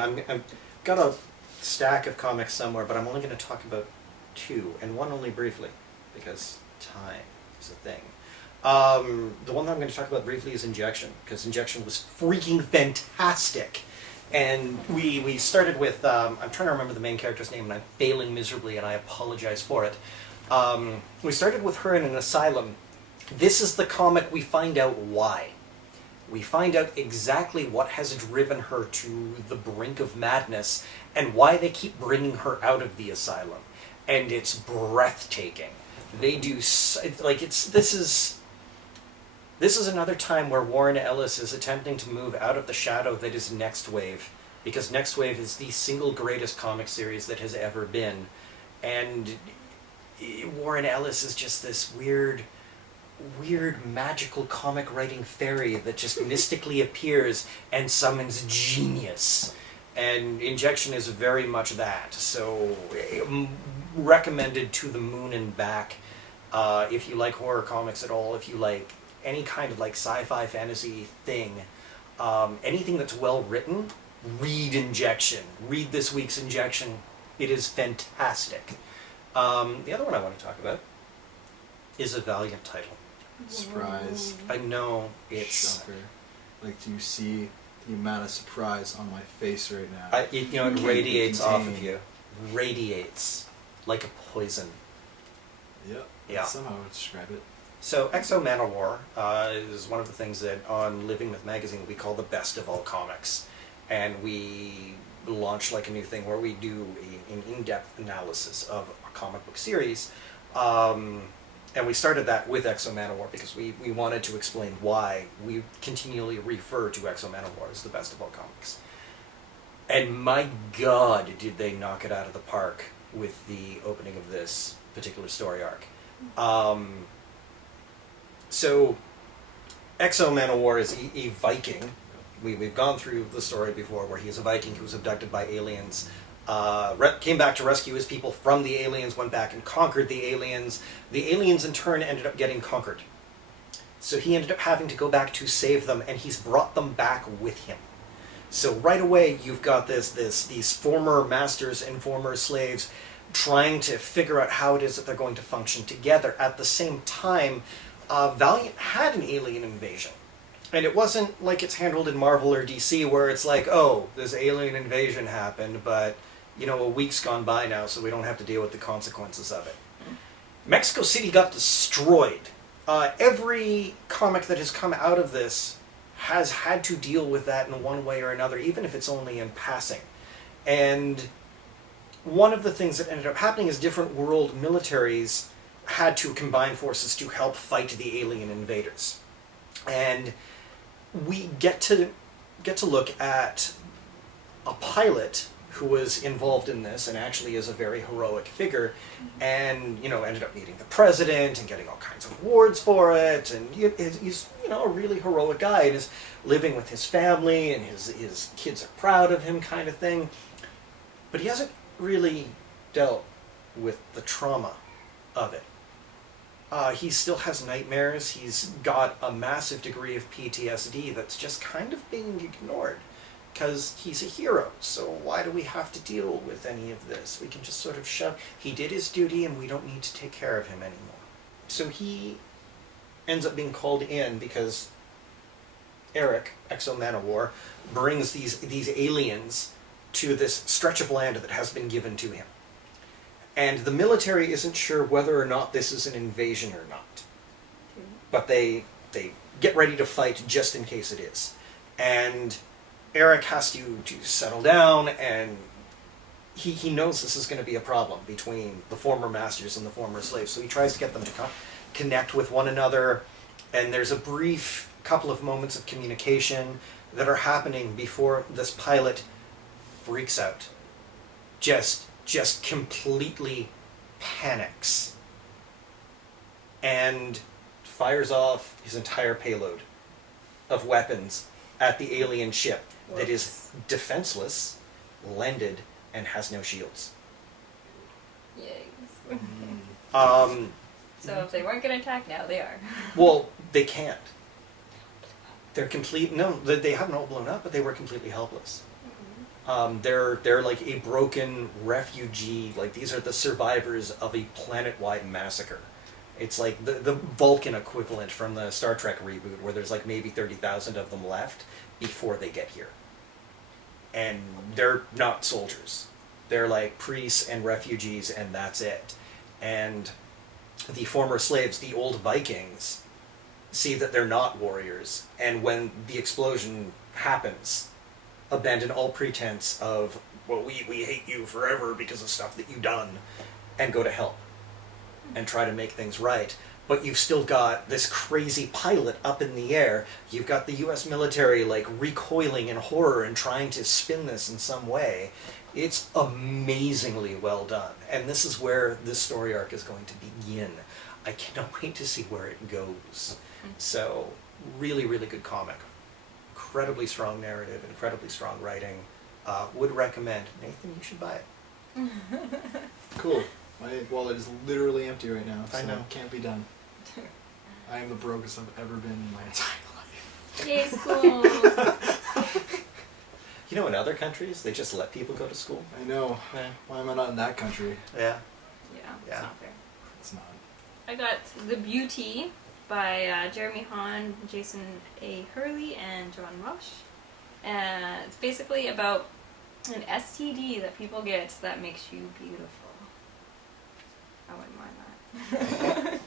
I've got a stack of comics somewhere, but I'm only going to talk about two, and one only briefly, because time is a thing. The one that I'm going to talk about briefly is Injection, because Injection was freaking fantastic. And we started with, I'm trying to remember the main character's name, and I'm failing miserably, and I apologize for it. We started with her in an asylum. This is the comic we find out why. We find out exactly what has driven her to the brink of madness, and why they keep bringing her out of the asylum. And it's breathtaking. They do, like, this is another time where Warren Ellis is attempting to move out of the shadow that is Next Wave, because Next Wave is the single greatest comic series that has ever been. And Warren Ellis is just this weird magical comic writing fairy that just mystically appears and summons genius. And Injection is very much that. So recommended to the moon and back. If you like horror comics at all, if you like any kind of like sci-fi fantasy thing, anything that's well written, read Injection. Read this week's Injection. It is fantastic. The other one I want to talk about is a Valiant title. Surprise. I know, it's... Shocker. Like, do you see the amount of surprise on my face right now? It radiates off of you. Radiates like a poison. Yep. Yeah. That's somehow I would describe it. So, Exo Manowar is one of the things that on Living Myth magazine we call the best of all comics. And we launch like a new thing where we do an in-depth analysis of a comic book series. And we started that with Exo Manowar because we wanted to explain why we continually refer to Exo Manowar as the best of all comics. And my God, did they knock it out of the park with the opening of this particular story arc. So, Exo Manowar is a Viking. We've gone through the story before where he is a Viking who was abducted by aliens. Came back to rescue his people from the aliens, went back and conquered the aliens. The aliens in turn ended up getting conquered. So he ended up having to go back to save them, and he's brought them back with him. So right away you've got these former masters and former slaves trying to figure out how it is that they're going to function together. At the same time, Valiant had an alien invasion. And it wasn't like it's handled in Marvel or DC where it's like, oh, this alien invasion happened, but a week's gone by now, so we don't have to deal with the consequences of it. Mexico City got destroyed. Every comic that has come out of this has had to deal with that in one way or another, even if it's only in passing. And one of the things that ended up happening is different world militaries had to combine forces to help fight the alien invaders. And we get to look at a pilot who was involved in this and actually is a very heroic figure, and ended up meeting the president and getting all kinds of awards for it, and he's a really heroic guy and is living with his family and his kids are proud of him kind of thing, but he hasn't really dealt with the trauma of it. He still has nightmares. He's got a massive degree of PTSD that's just kind of being ignored because he's a hero. So why do we have to deal with any of this? We can just sort of shove. He did his duty and we don't need to take care of him anymore. So he ends up being called in because Eric, Exo Manowar, brings these aliens to this stretch of land that has been given to him. And the military isn't sure whether or not this is an invasion or not. But they get ready to fight just in case it is. And Eric has to settle down, and he knows this is going to be a problem between the former masters and the former slaves. So he tries to get them to connect with one another. And there's a brief couple of moments of communication that are happening before this pilot freaks out. Just completely panics and fires off his entire payload of weapons at the alien ship that is defenseless, landed, and has no shields. Yikes. So if they weren't going to attack now, they are. Well, they can't. They're they haven't all blown up, but they were completely helpless. They're like a broken refugee. Like these are the survivors of a planet-wide massacre. It's like the Vulcan equivalent from the Star Trek reboot, where there's like maybe 30,000 of them left before they get here. And they're not soldiers. They're like priests and refugees, and that's it. And the former slaves, the old Vikings, see that they're not warriors, and when the explosion happens, abandon all pretense of, well, we hate you forever because of stuff that you've done, and go to help and try to make things right. But you've still got this crazy pilot up in the air. You've got the US military like recoiling in horror and trying to spin this in some way. It's amazingly well done. And this is where this story arc is going to begin. I cannot wait to see where it goes. So, really, really good comic. Incredibly strong narrative, incredibly strong writing. Would recommend. Nathan, you should buy it. Cool. My wallet is literally empty right now, so I know. it can't be done. I am the brokest I've ever been in my entire life. Yay, school! You know, in other countries, they just let people go to school. I know. Yeah. Why am I not in that country? Yeah. Yeah, Yeah. it's not fair. It's not. I got The Beauty by Jeremy Hahn, Jason A. Hurley, and John Rush. And it's basically about an STD that people get that makes you beautiful. I wouldn't mind that.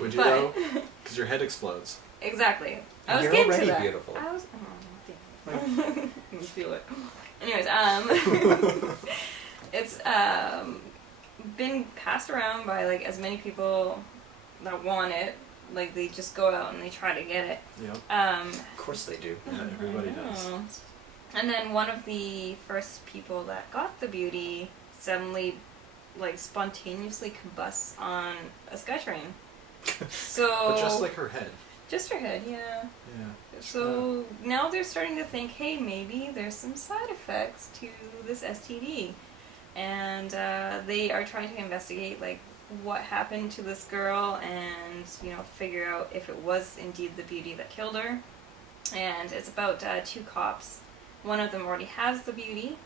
Would you But- though? Because your head explodes. Exactly. I was You're getting already to that. beautiful. I was. Oh, damn. You feel it. Anyways, it's been passed around by like as many people that want it. Like they just go out and they try to get it. Yep. Of course they do. Yeah, everybody does. Oh. And then one of the first people that got the beauty suddenly, like, spontaneously combusts on a SkyTrain. So But just like her head. just her head, yeah. Yeah. So now they're starting to think, hey, maybe there's some side effects to this STD, and they are trying to investigate like what happened to this girl and figure out if it was indeed the beauty that killed her. And it's about two cops. One of them already has the beauty,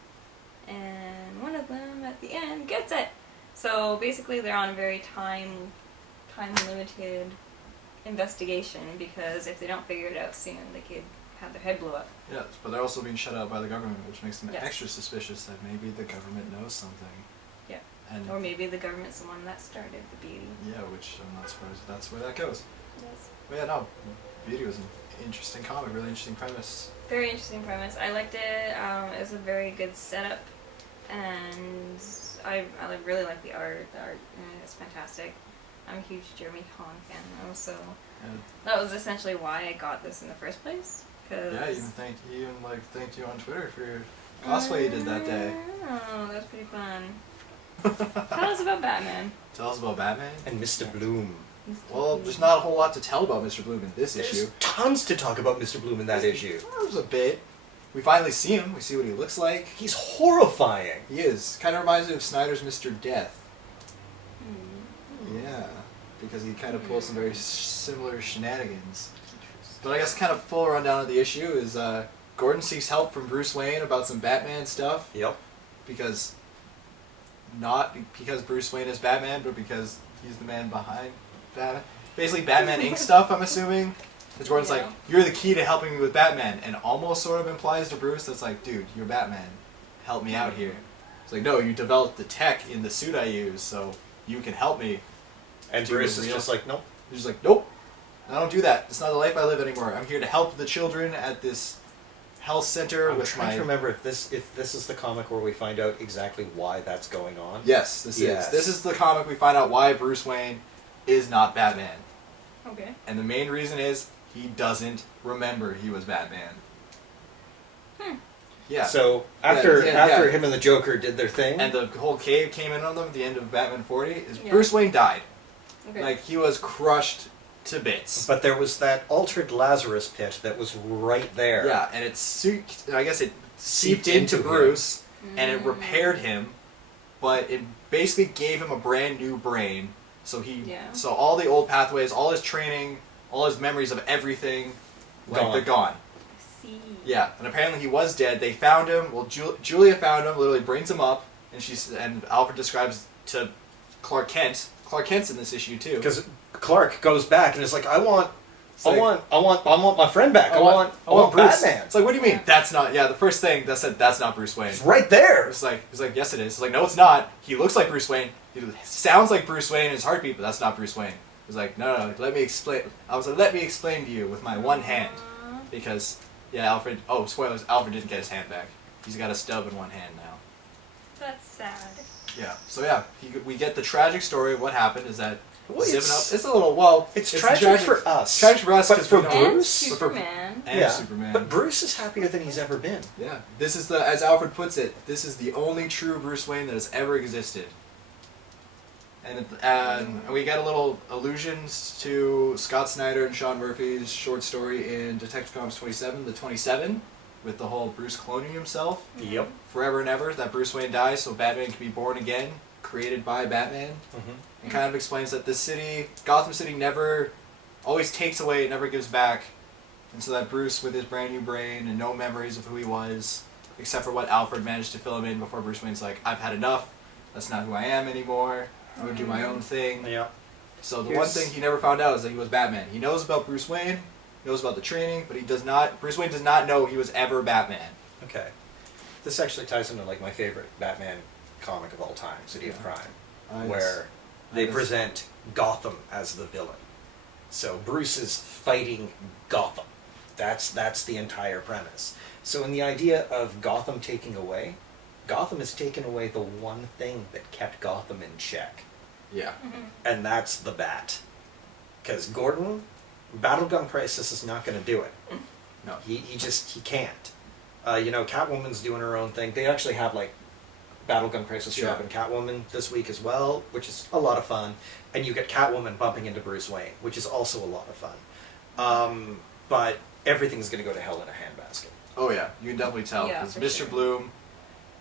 and one of them at the end gets it. So basically, they're on a very time limited investigation, because if they don't figure it out soon, they could have their head blow up. Yes, but they're also being shut out by the government, which makes them Yes. extra suspicious that maybe the government knows something. Yeah. And Or maybe the government's the one that started the beauty. yeah, which I'm not surprised that's where that goes. Yes. But yeah, no, Beauty was an interesting comic, really interesting premise. Very interesting premise. I liked it. It was a very good setup, and I really like the art. The art is fantastic. I'm a huge Jeremy Hahn fan though, so And that was essentially why I got this in the first place. Cause yeah, he even thanked you on Twitter for your cosplay you did that day. Oh, that was pretty fun. Tell us about Batman. Tell us about Batman. And Mr. Bloom. Well, there's not a whole lot to tell about Mr. Bloom in this There's issue. tons to talk about Mr. Bloom in that issue. There's a bit. We finally see him. We see what he looks like. He's horrifying. He is. Kind of reminds me of Snyder's Mr. Death. Hmm. Yeah. Because he kind of pulls some very similar shenanigans. But I guess kind of full rundown of the issue is Gordon seeks help from Bruce Wayne about some Batman stuff. Yep. Because, not because Bruce Wayne is Batman, but because he's the man behind Batman. Basically Batman Inc. stuff, I'm assuming. Because Gordon's like, you're the key to helping me with Batman. And almost sort of implies to Bruce that's like, dude, you're Batman. Help me out here. It's like, no, you developed the tech in the suit I use, so you can help me. And Do Bruce it is real. just like, nope. He's just like, nope, I don't do that. It's not the life I live anymore. I'm here to help the children at this health center I'm with trying my... to remember if this is the comic where we find out exactly why that's going on. Yes, this Yes. is. This is the comic we find out why Bruce Wayne is not Batman. Okay. And the main reason is he doesn't remember he was Batman. Yeah. So after Yeah. him and the Joker did their thing, And the whole cave came in on them at the end of Batman 40 is Yeah. Bruce Wayne died. Okay. Like, he was crushed to bits. but there was that altered Lazarus pit that was right there. Yeah, and I guess it seeped Seeped into into Bruce, and Mm. it repaired him, but it basically gave him a brand new brain. So so all the old pathways, all his training, all his memories of everything, like Gone. they're gone. see. Yeah, and apparently he was dead. They found him. Well, Julia found him, literally brings him up, and Alfred describes to Clark Kent. Clark Kent's in this issue too. Because Clark goes back and is like, I want like, my friend back. I want Bruce. Batman. It's like, what do you mean? That's not. Yeah, the first thing that said that's not Bruce Wayne. It's right there. It's like, yes, it is. It's like, no, it's not. He looks like Bruce Wayne. He sounds like Bruce Wayne in his heartbeat, but that's not Bruce Wayne. He's like, no, let me explain. I was like, let me explain to you with my one hand, because Alfred. Oh, spoilers! Alfred didn't get his hand back. He's got a stub in one hand now. That's sad. Yeah. So yeah, we get the tragic story of what happened. Is that Well, it's a little It's tragic for us. Tragic for us, but 'cause for we know- And Bruce, Superman. and yeah. Superman. But Bruce is happier than he's ever been. Yeah, this is as Alfred puts it, this is the only true Bruce Wayne that has ever existed. And we got a little allusions to Scott Snyder and Sean Murphy's short story in Detective Comics 27, the 27, with the whole Bruce cloning himself Yep. forever and ever, that Bruce Wayne dies so Batman can be born again, created by Batman. Mm-hmm. And kind of explains that this city, Gotham City, never, always takes away, it never gives back. And so that Bruce, with his brand new brain and no memories of who he was, except for what Alfred managed to fill him in before Bruce Wayne's like, I've had enough, that's not who I am anymore, I'm going to do my own thing. Yeah. So the one thing he never found out is that he was Batman. He knows about Bruce Wayne, knows about the training, but Bruce Wayne does not know he was ever Batman. Okay. This actually ties into like my favorite Batman comic of all time, City of Crime, where they present Gotham as the villain. So Bruce is fighting Gotham. That's the entire premise. So in the idea of Gotham taking away, Gotham has taken away the one thing that kept Gotham in check, Yeah. and that's the Bat. Because Gordon, Battlegun Crisis is not going to do it. No. He can't. Catwoman's doing her own thing. They actually have like Battlegun Crisis show up in Catwoman this week as well, which is a lot of fun. And you get Catwoman bumping into Bruce Wayne, which is also a lot of fun. But everything's going to go to hell in a handbasket. Oh yeah, you can definitely tell, Yeah, because for Mr. sure. Bloom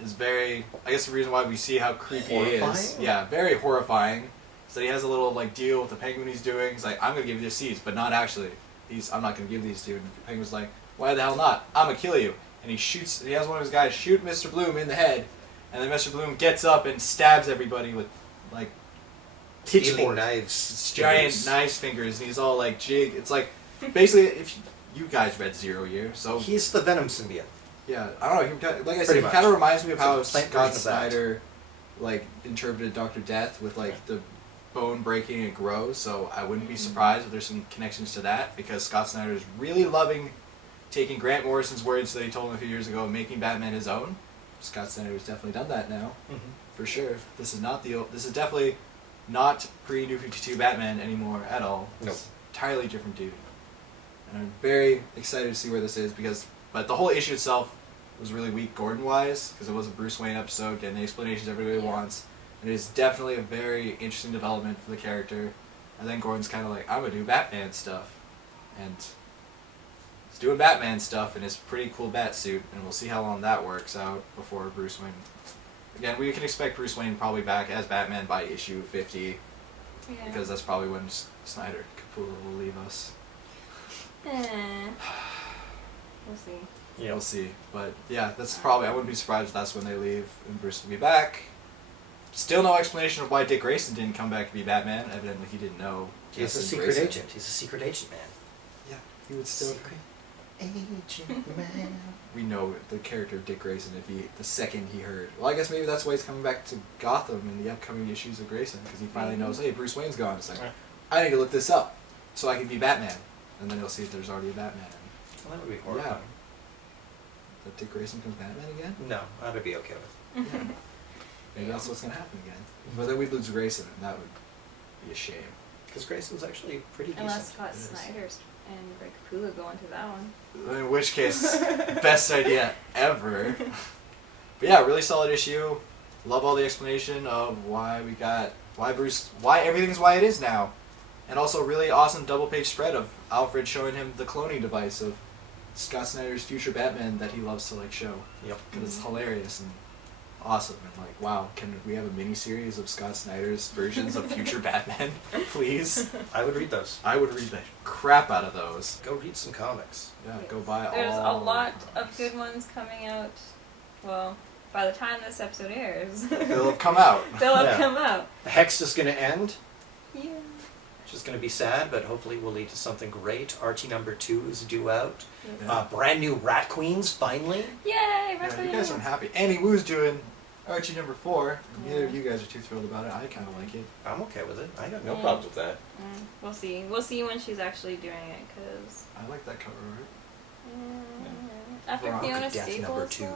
is very, I guess the reason why we see how creepy he is, Horrifying? yeah, very horrifying, is that he has a little like deal with the Penguin he's doing. He's like, I'm going to give you the seeds, but not actually. I'm not going to give these to you. And the Penguin's like, why the hell not? I'm going to kill you. And he has one of his guys shoot Mr. Bloom in the head, and then Mr. Bloom gets up and stabs everybody with, like, Stealing pitchforks. knives. It's giant knife fingers, and he's all, like, jig. It's like, basically, if you guys read 0 Year, so... He's the Venom symbiote. Yeah, I don't know, like I said, Pretty he much. kind of reminds me of how It's a plant Scott version of that. Snyder, like, interpreted Dr. Death with, like, the bone breaking and grows, so I wouldn't be surprised if there's some connections to that, because Scott Snyder is really loving taking Grant Morrison's words that he told him a few years ago, making Batman his own. Scott Snyder has definitely done that now, for sure. This is definitely not pre-New 52 Batman anymore at all. Nope. It's entirely different dude. And I'm very excited to see where this is, but the whole issue itself was really weak Gordon-wise, because it was a Bruce Wayne episode, getting the explanations everybody wants. And it is definitely a very interesting development for the character. And then Gordon's kind of like, I'm going to do Batman stuff. And he's doing Batman stuff in his pretty cool bat suit, and we'll see how long that works out before Bruce Wayne. Again, we can expect Bruce Wayne probably back as Batman by issue 50, because that's probably when Snyder Capullo will leave us. We'll see. Yeah. We'll see. But yeah, that's probably, I wouldn't be surprised if that's when they leave and Bruce will be back. Still no explanation of why Dick Grayson didn't come back to be Batman. Evidently he didn't know. He's a Justin secret Grayson. agent. He's a secret agent, man. Yeah, he would still... Secret agent, man. We know the character of Dick Grayson the second he heard. Well, I guess maybe that's why he's coming back to Gotham in the upcoming issues of Grayson, because he finally knows, hey, Bruce Wayne's gone. It's like, I need to look this up so I can be Batman. And then he'll see if there's already a Batman. Well, that would be horrifying. That Dick Grayson becomes Batman again? No, I'd be okay with. Yeah. Maybe that's what's going to happen again. But then we'd lose Grayson, and that would be a shame. Because Grayson's actually pretty decent. Unless Scott It is. Snyder and Greg Capullo go into that one. In which case, best idea ever. But yeah, really solid issue. Love all the explanation of why everything's why it is now. And also really awesome double-page spread of Alfred showing him the cloning device of Scott Snyder's future Batman that he loves to like show. Yep. Because it's hilarious and awesome. And like, wow, can we have a mini series of Scott Snyder's versions of future Batman, please? I would read those. I would read the crap out of those. Go read some comics. Yeah, go buy all. There's a lot the of good ones coming out. Well, by the time this episode airs, They'll have come out. they'll have Yeah. come out. Hex is going to end, Yeah. which is going to be sad, but hopefully will lead to something great. Archie #2 is due out. Yeah. Brand new Rat Queens, finally. Yay! Yeah, you guys aren't happy. Annie Wu's doing Archie #4. Neither of you guys are too thrilled about it. I kind of like it. I'm okay with it. I got no Mm. problems with that. We'll see. We'll see when she's actually doing it, because I like that cover art. after Rock Fiona of Death Staples. #2.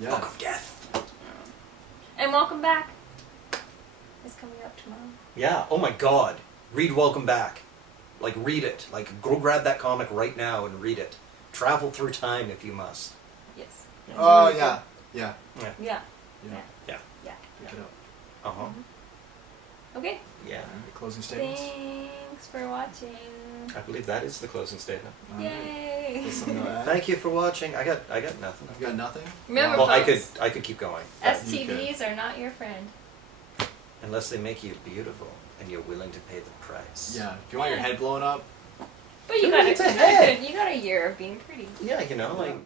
Yeah. Book of Death. And Welcome Back is coming out tomorrow. Yeah. Oh my God. Read Welcome Back. Like, read it. Like, go grab that comic right now and read it. Travel through time if you must. Yes. Oh, yeah. Yeah. Yeah. Yeah. Yeah. Yeah. Pick it up. Uh huh. Okay. Yeah. Alright, closing statements. Thanks for watching. I believe that is the closing statement. Alright. Yay. There's something to add? Thank you for watching. I got nothing. I've got nothing. Remember, Well, folks, I could keep going, STDs are not your friend. unless they make you beautiful and you're willing to pay the price. Yeah. If you want your head blown up, But you Dude, got it's a head. you got a year of being pretty. Yeah, you know, like